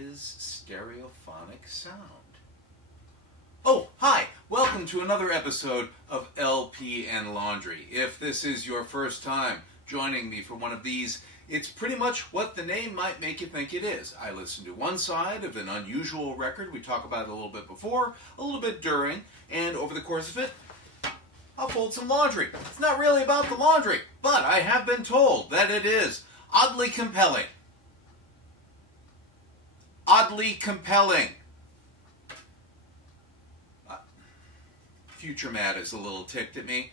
is stereophonic sound. Oh, hi! Welcome to another episode of LP and Laundry. If this is your first time joining me for one of these, it's pretty much what the name might make you think it is. I listen to one side of an unusual record. We talk about it a little bit before, a little bit during, and over the course of it, I'll fold some laundry. It's not really about the laundry, but I have been told that it is oddly compelling. Oddly compelling. Future Matt is a little ticked at me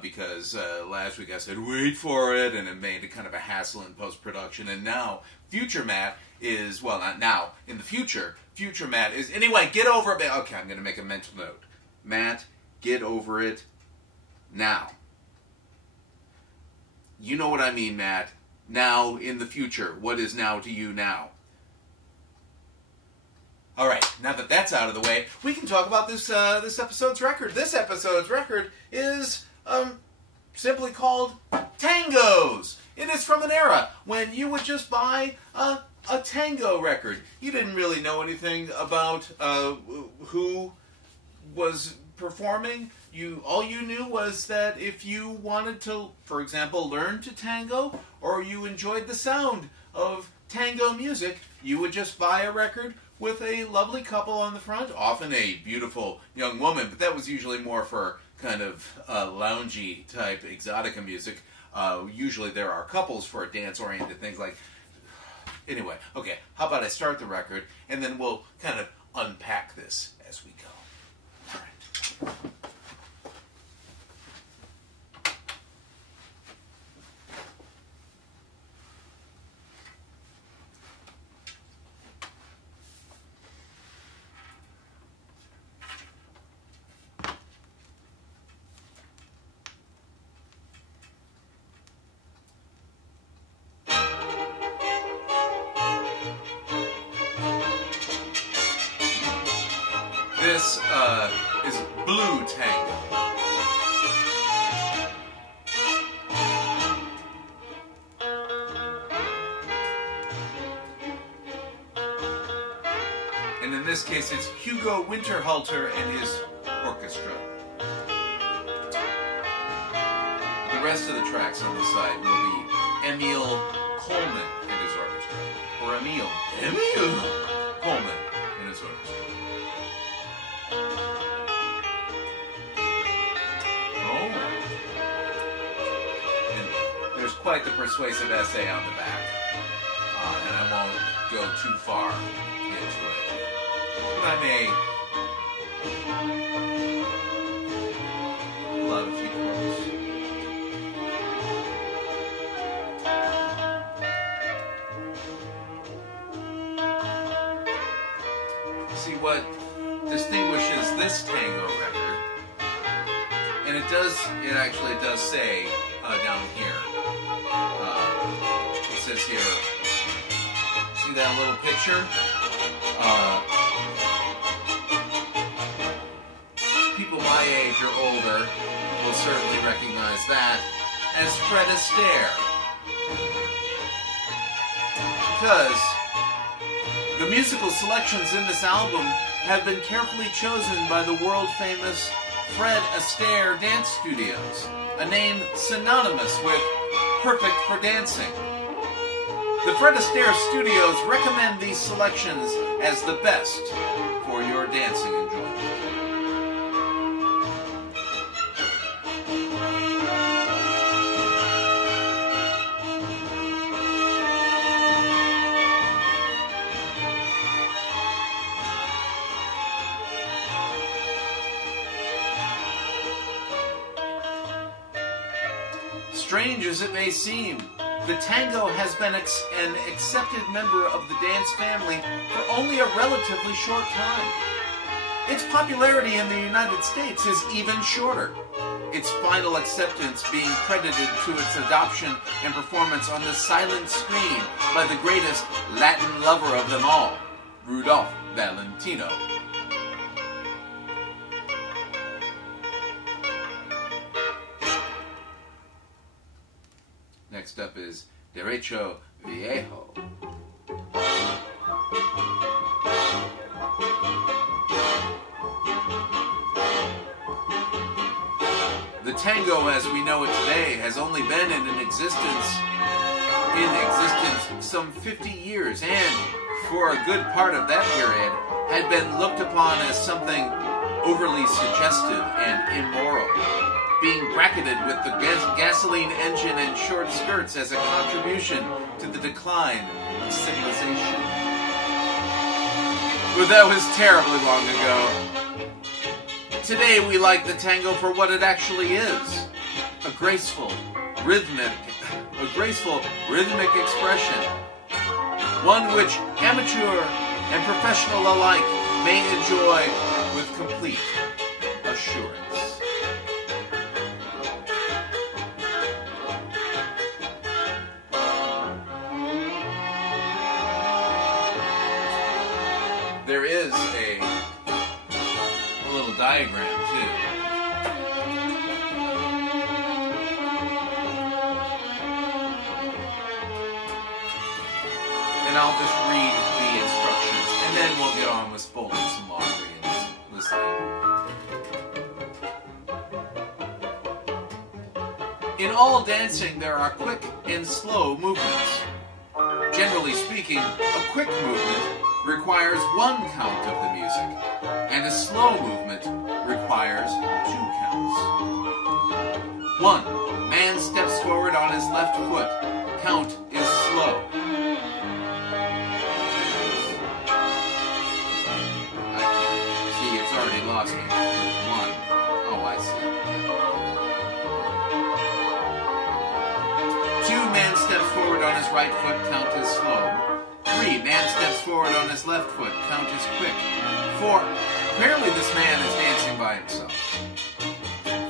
because last week I said wait for it, and it made a kind of a hassle in post-production, and now Future Matt is, well, not now, in the future, Future Matt is, anyway, get over it. Okay, I'm going to make a mental note. Matt, get over it now. You know what I mean, Matt. Now, in the future. What is now to you now? All right, now that that's out of the way, we can talk about this episode's record. This episode's record is simply called Tangos. It is from an era when you would just buy a tango record. You didn't really know anything about who was performing. All you knew was that if you wanted to, for example, learn to tango, or you enjoyed the sound of tango music, you would just buy a record with a lovely couple on the front, often a beautiful young woman, but that was usually more for kind of loungy type exotica music. Usually there are couples for dance-oriented things like... Anyway, okay, how about I start the record, and then we'll kind of unpack this as we go. All right. This is Blue Tango. And in this case, it's Hugo Winterhalter and his orchestra. The rest of the tracks on the side will be Emil Coleman and his orchestra. Or Emil Coleman and his orchestra. Quite the persuasive essay on the back, and I won't go too far into it, but I may pull out a few quotes. See what distinguishes this tango record, and it actually does say down here. It says here, see that little picture? People my age or older will certainly recognize that as Fred Astaire. Because the musical selections in this album have been carefully chosen by the world-famous Fred Astaire Dance Studios, a name synonymous with perfect for dancing. The Fred Astaire Studios recommend these selections as the best for your dancing enjoyment. Strange as it may seem, the tango has been an accepted member of the dance family for only a relatively short time. Its popularity in the United States is even shorter, its final acceptance being credited to its adoption and performance on the silent screen by the greatest Latin lover of them all, Rudolph Valentino. Next up is Derecho Viejo. tango as we know it today has only been in existence some 50 years, and for a good part of that period had been looked upon as something overly suggestive and immoral, being bracketed with the gasoline engine and short skirts as a contribution to the decline of civilization. But that was terribly long ago. Today we like the tango for what it actually is, a graceful, rhythmic expression, one which amateur and professional alike may enjoy with complete assurance. There is a little diagram too. And I'll just read the instructions, and then we'll get on with folding some laundry and listening. In all dancing, there are quick and slow movements. Generally speaking, a quick movement requires one count of the music, and a slow movement requires 2 counts. 1. Man steps forward on his left foot. Count is slow. It's already lost me. 1. Oh, I see. 2. Man steps forward on his right foot. Count is slow. 3. Man steps forward on his left foot. Count is quick. 4. Apparently this man is dancing by himself.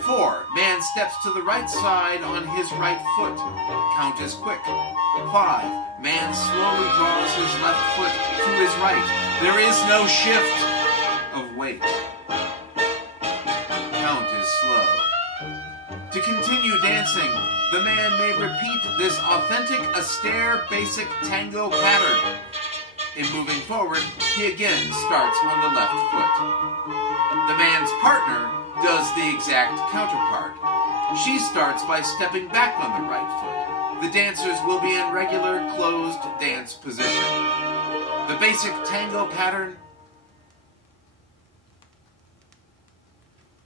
4. Man steps to the right side on his right foot. Count is quick. 5. Man slowly draws his left foot to his right. There is no shift of weight. Count is slow. To continue dancing, the man may repeat this authentic, austere, basic tango pattern. In moving forward, he again starts on the left foot. The man's partner does the exact counterpart. She starts by stepping back on the right foot. The dancers will be in regular, closed dance position. The basic tango pattern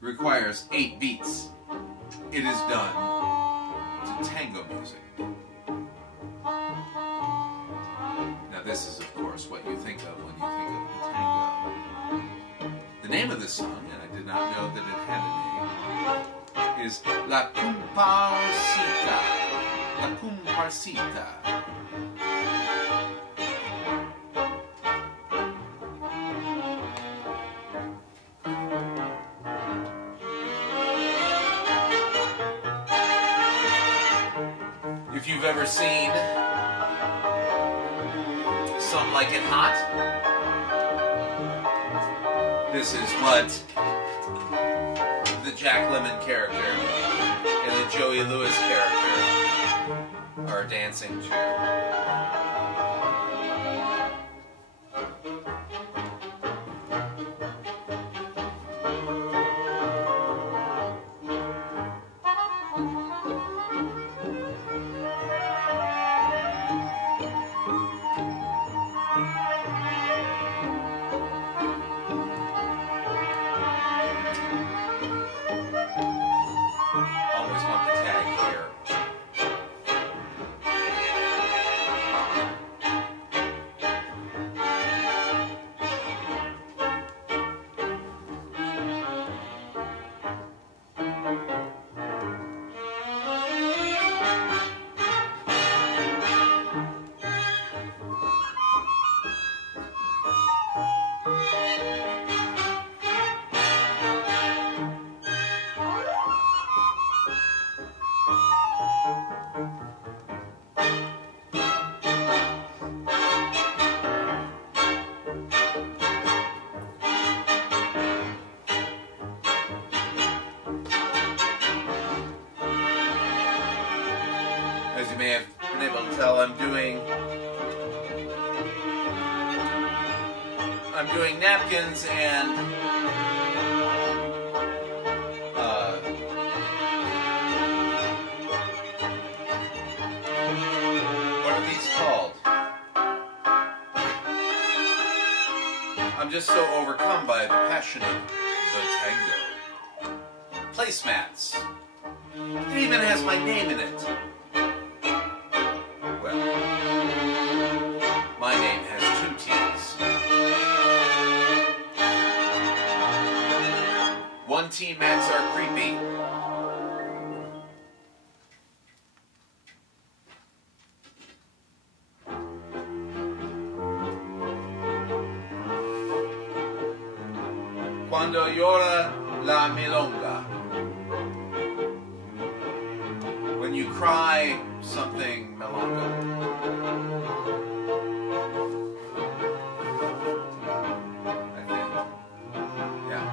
requires 8 beats. It is done to tango music. Now this is, of course, what you think of when you think of the tango. The name of this song, and I did not know that it had a name, is La Comparsita. La Comparsita. If you've ever seen Some Like It Hot, this is what the Jack Lemmon character and the Joey Lewis character are dancing to. As you may have been able to tell, I'm doing napkins and called? I'm just so overcome by the passion of the tango. Placemats. It even has my name in it. Well, my name has 2 T's. 1 T mats are creepy. Cuando llora la milonga. When you cry something milonga. I think. Yeah.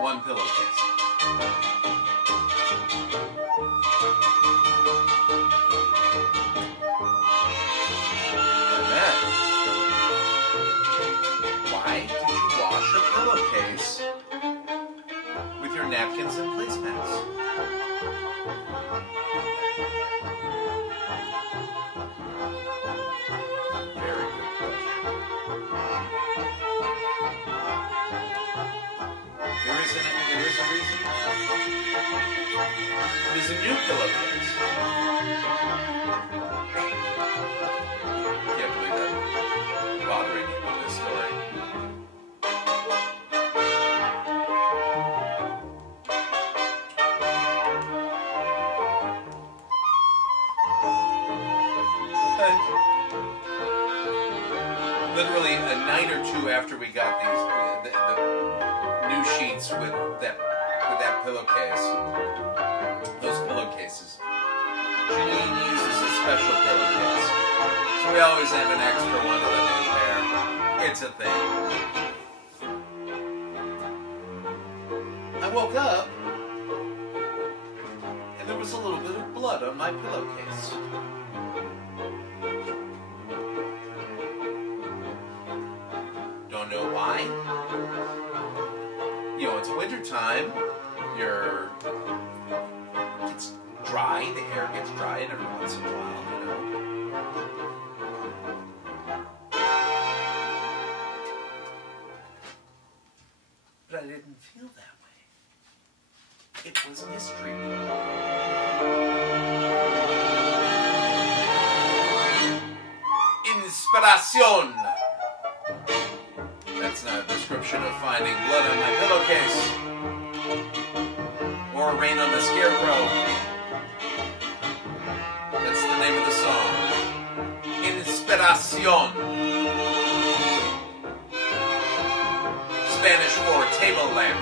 One pillowcase. Annette, why did you wash a pillowcase with your napkins and placemats? Very good question. There is a reason. It is a new pillowcase. Can't believe I'm bothering you with this story. Literally a night or 2 after we got these, the new sheets with that pillowcase, those pillowcases. Janine uses a special pillowcase, so we always have an extra one of the new pair. It's a thing. I woke up, and there was a little bit of blood on my pillowcase. Don't know why. You know, it's winter time. It's dry. The hair gets dry, and every once in a while, you know. But I didn't feel that way. It was mystery. Inspiración. That's not a description of finding blood on my pillowcase. Or rain on the scarecrow. That's the name of the song. Inspiración. Spanish for table lamp.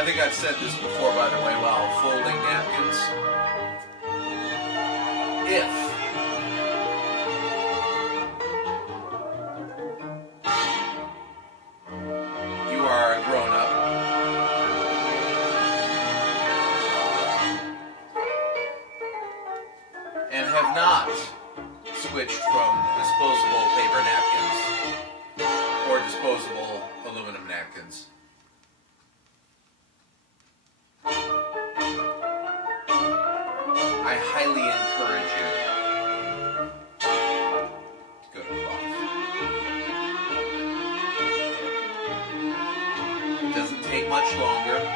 I think I've said this before, by the way, while folding napkins. If you are a grown-up and have not switched from disposable paper napkins or disposable aluminum napkins, I highly encourage you to go to cloth. It doesn't take much longer to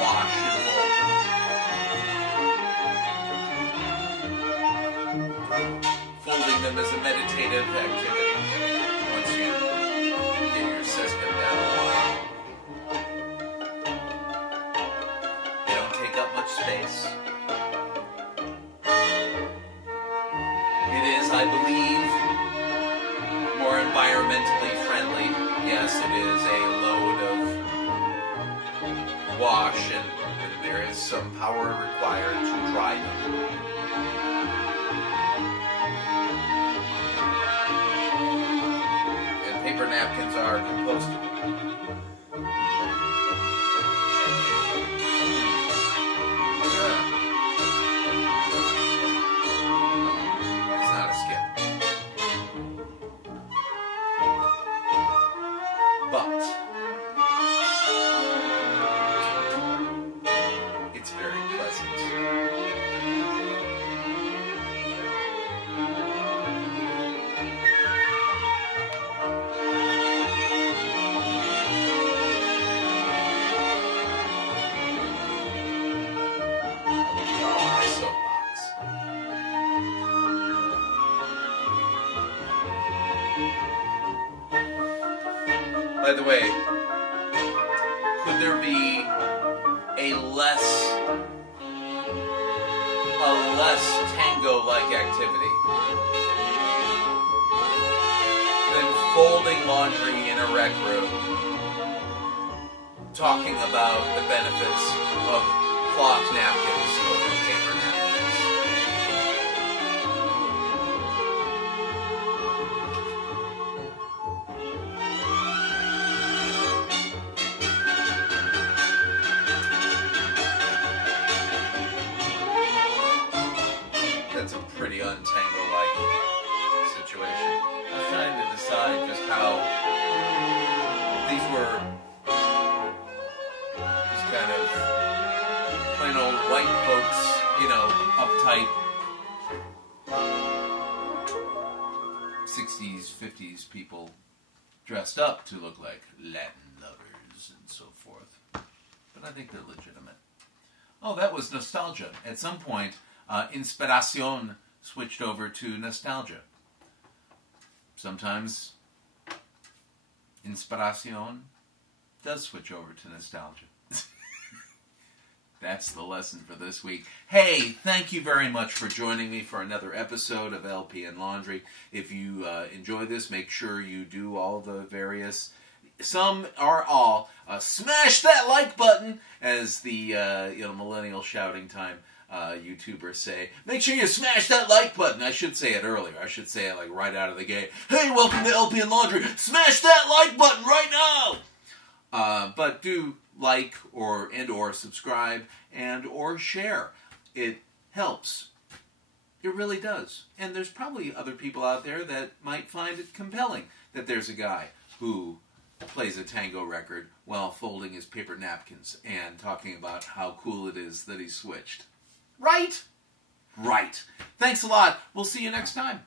wash and fold. Folding them is a meditative activity once you get your system down. Space. It is, I believe, more environmentally friendly. Yes, it is a load of wash, and there is some power required to dry them. And paper napkins are compostable. By the way, could there be a less tango-like activity than folding laundry in a rec room, talking about the benefits of cloth napkins over paper napkins? Pretty untangle-like situation. I was trying to decide just how these were just kind of plain old white folks, you know, uptight 60s, 50s people dressed up to look like Latin lovers and so forth. But I think they're legitimate. Oh, that was nostalgia. At some point, Inspiración switched over to nostalgia. Sometimes Inspiración does switch over to nostalgia. That's the lesson for this week. Hey, thank you very much for joining me for another episode of LP and Laundry. If you enjoy this, make sure you do all the various, some or all, smash that like button, as the millennial shouting time YouTubers say. Make sure you smash that like button. I should say it earlier. I should say it like right out of the gate. Hey, welcome to LP and Laundry. Smash that like button right now. But do like or subscribe and or share. It helps. It really does. And there's probably other people out there that might find it compelling that there's a guy who plays a tango record while folding his paper napkins and talking about how cool it is that he switched. Right? Right. Thanks a lot. We'll see you next time.